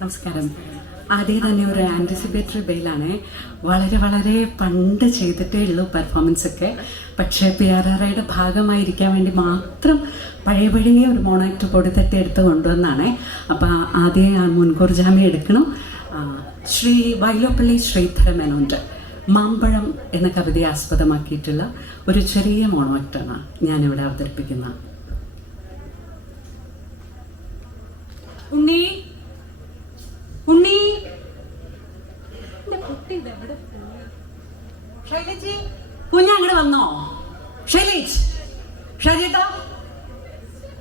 നമസ്കാരം. ആദ്യം തന്നെ ഒരു ആൻറ്റിസിപ്പേറ്ററി ബെയിലാണ്. വളരെ പണ്ട് ചെയ്തിട്ടേ ഉള്ളൂ പെർഫോമൻസ് ഒക്കെ. പക്ഷേ PRRIയുടെ ഭാഗമായിരിക്കാൻ വേണ്ടി മാത്രം പഴയ ഒരു മോണാക്ട് കൊടുത്തിട്ട് എടുത്ത് കൊണ്ടുവന്നാണ്. അപ്പോൾ ആദ്യം മുൻകൂർ ജാമ്യം എടുക്കണം. ശ്രീ വൈലോപ്പള്ളി ശ്രീധര മേനോൻ്റെ മാമ്പഴം എന്ന കവിതയെ ആസ്പദമാക്കിയിട്ടുള്ള ഒരു ചെറിയ മോണോആക്ടാണ് ഞാനിവിടെ അവതരിപ്പിക്കുന്നത്. ഉണ്ണി ഉണ്ണി ശൈലജി കുഞ്ഞ അങ്ങോട്ട് വന്നോ? ശൈലേജ് ഷാജേട്ടാ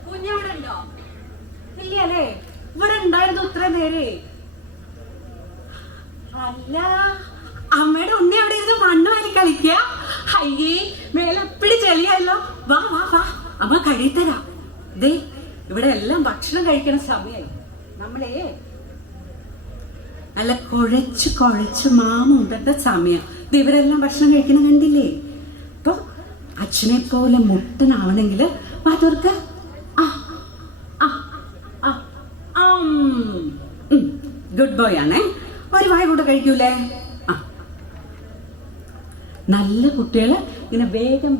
കുഞ്ഞ ഇവിടെ ഉണ്ടോ? ഇല്ല അല്ലേ? ഇവിടെ ഉണ്ടായിരുന്നു ഇത്ര നേരെ. അല്ല അമ്മയുടെ ഉണ്ണി അവിടെ ഇരുന്ന് മണ്ണ് വാരി കളിക്കുക. അയ്യേ മേലെപ്പിടി ചെളിയല്ലോ. വാ വാ വാ അമ്മ കഴിത്തരാം. ദേ ഇവിടെ എല്ലാം ഭക്ഷണം കഴിക്കണ സമയായി. നമ്മളെ നല്ല കുഴച്ച് മാമുണ്ടത്തെ സമയം. ഇവരെല്ലാം ഭക്ഷണം കഴിക്കണം കണ്ടില്ലേ? അപ്പൊ അച്ഛനെ പോലെ മുട്ടനാവണമെങ്കിൽ വാതോർക്ക് ഗുഡ് ബോയ് ആണേ. ഒരു വായ കൂടെ കഴിക്കൂലേ? നല്ല കുട്ടികള് ഇങ്ങനെ വേഗം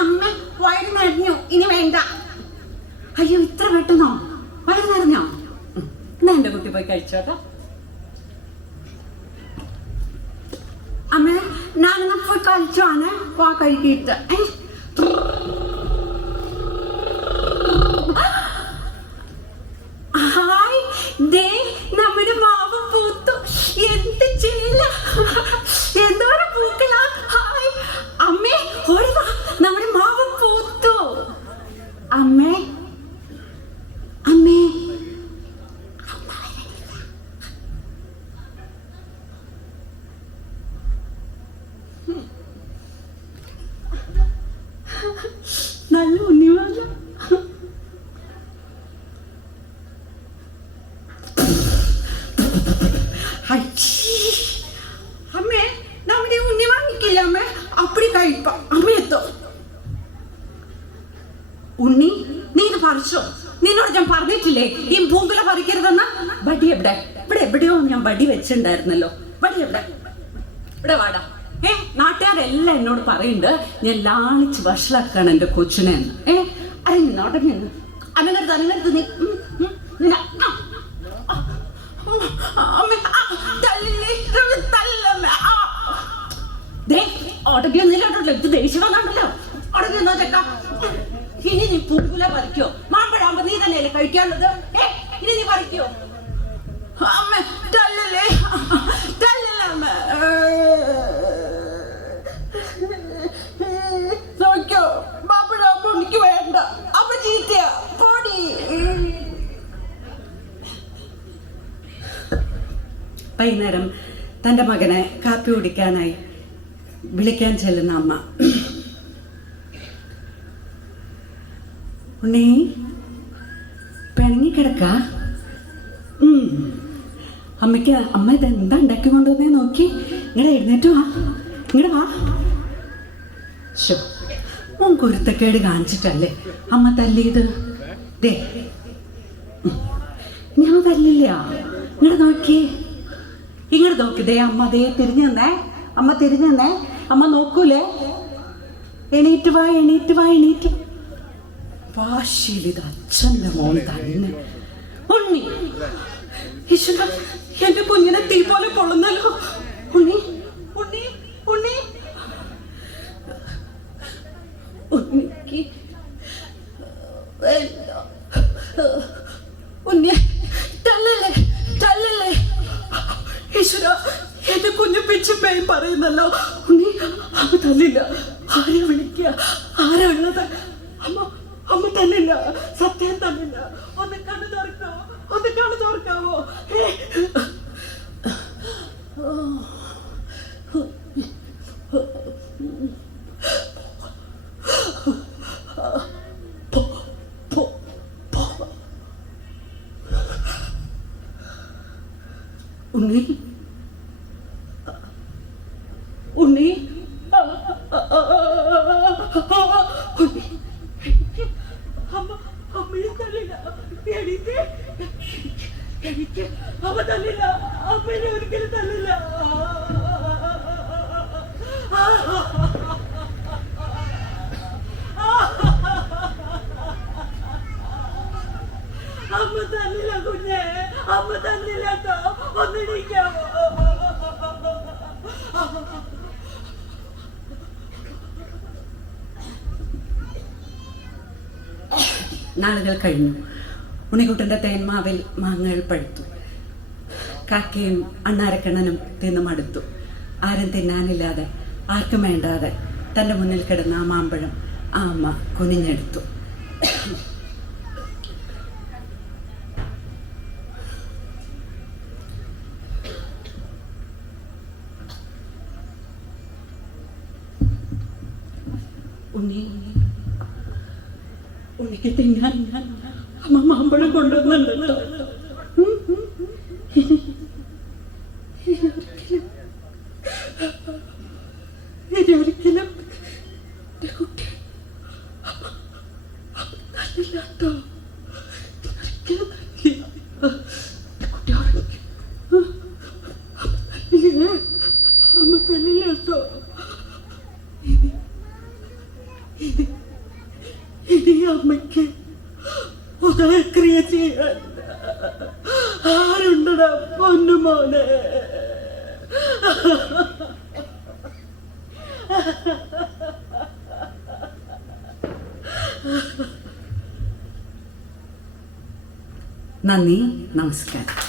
അമ്മ വയറ് നിറഞ്ഞു, ഇനി വേണ്ട. അയ്യോ ഇത്ര പെട്ടെന്നോ? വയറ് നിറഞ്ഞോ? എന്നാ എന്റെ കുട്ടി പോയി കഴിച്ചോട്ടോ. അമ്മ ഞാനെന്നാ പോയി കഴിച്ചോണ്. പോ കഴിക്കിട്ട്. ഹായ് ദേ നമ്മുടെ മാവ് പൂത്തു. എന്ത് ചെയ്യില്ല, എന്തോരം പൂക്കളാ. ഹായ് അമ്മേ ഓടിവാ, നമ്മുടെ മാവ് പൂത്തു. അമ്മേ അമ്മേ നല്ല ഉണ്ണിമാല. അമ്മേ നമ്മുടെ ഉണ്ണി വാങ്ങിക്കില്ല അമ്മേ, അപ്പടി കഴിപ്പ അമ്മ എത്തോ. ഉണ്ണി നീ ഇത് പറിച്ചോ? നിന്നോട് ഞാൻ പറഞ്ഞിട്ടില്ലേ ഈ പൂങ്കുല പറിക്കരുതെന്ന? വടി എവിടെ? ഇവിടെ എവിടെയോ ഞാൻ വടി വെച്ചിട്ടുണ്ടായിരുന്നല്ലോ. വടി എവിടെ? ഇവിടെ വാടാ. നാട്ടുകാരെല്ലാം എന്നോട് പറയുന്നുണ്ട് ഞാൻ ലാളിച്ച് വഷളാക്കാണ് എന്റെ കൊച്ചിനെ എന്ന്. അനങ്ങരുത് നീ. ഓടൊക്കെയൊന്നില്ലോട്ടോ, ഇത് ദേഷ്യം വന്നാണ്ടല്ലോ. ഓടൊക്കെയൊന്നോ ചെക്ക. ഇനി നീ പൂങ്കുല പറിക്കോ? മാമ്പഴാകുമ്പോ നീ തന്നെയല്ലേ കഴിക്കാനുള്ളത്. ഇനി നീ പറിക്കോ? അമ്മ തല്ലല്ലേ അമ്മ. നോക്കിയോ മാമ്പഴാകുമ്പോ എനിക്ക് വേണ്ട. അമ്മ ചീത്തയാ പോടി. വൈകുന്നേരം തൻ്റെ മകനെ കാപ്പി കുടിക്കാനായി വിളിക്കാൻ ചെല്ലുന്ന അമ്മ. ഉണ്ണി പിണങ്ങിക്കിടക്ക. അമ്മയ്ക്ക് അമ്മ ഇതെന്താ ഉണ്ടാക്കി കൊണ്ടുവന്നേ നോക്കി. ഇങ്ങടെ എഴുന്നേറ്റ് വാ, ഇങ്ങടെ വാ. മോൻ കുരുത്തക്കേട് കാണിച്ചിട്ടല്ലേ അമ്മ തല്ലിയത്. ദേ ഞാൻ തല്ലില്ല. ഇങ്ങടെ നോക്കി. ദേ അമ്മ ദേ തിരിഞ്ഞു നിന്നേ. അമ്മ തിരിഞ്ഞു നിന്നേ. അമ്മ നോക്കൂലേ? എണീറ്റ് വാ. വാശിയിലിത് അച്ഛൻ്റെ മോൻ തന്നെ. ഉണ്ണി ഈശ്വര എന്റെ കുഞ്ഞിനെ തീ പോലെ പൊള്ളുന്നല്ലോ. ഉണ്ണി ഉണ്ണിക്ക് ഉണ്ണി തല്ലല്ലേ. ഈശ്വര എന്റെ കുഞ്ഞു പിച്ചുമ്പേയും പറയുന്നല്ലോ. ഉണ്ണി അമ്മ തല്ലില്ല. ആരെ വിളിക്കുക? ആരാ ഉള്ളത്? അമ്മ തന്നില്ല, സത്യം തന്നില്ല. ഒന്ന് കണ്ണു തുറക്കാവോ? ഉണ്ണി ഇനി ഒരിക്കലും തന്നില്ല. അമ്മ തന്നില്ല കുഞ്ഞെ, അമ്മ തന്നില്ല കേട്ടോ. ഒന്നിടിക്കാമോ? നാളുകൾ കഴിഞ്ഞു. ഉണ്ണിക്കുട്ടൻ്റെ തേന്മാവിൽ മാങ്ങകൾ പഴുത്തു. കാക്കയും അണ്ണാരക്കണ്ണനും തിന്നു മടുത്തു. ആരും തിന്നാനില്ലാതെ, ആർക്കും വേണ്ടാതെ തൻ്റെ മുന്നിൽ കിടന്ന ആ മാമ്പഴം ആ അമ്മ കുനിഞ്ഞെടുത്തു. ഉണ്ണിക്ക് തിന്നാൻ അമ്മ മാമ്പഴം കൊണ്ടുവന്നുണ്ടല്ലോ. ഇനി ഒരിക്കലും കുട്ടി തന്നില്ലാട്ടോ. ഒരിക്കലും കുട്ടി അമ്മ തന്നില്ലാട്ടോ. ഇനി അമ്മയ്ക്ക് ഉദയക്രിയ ചെയ്യാൻ ആരുണ്ടടാ പൊന്നുമോനെ? നന്ദി, നമസ്കാരം.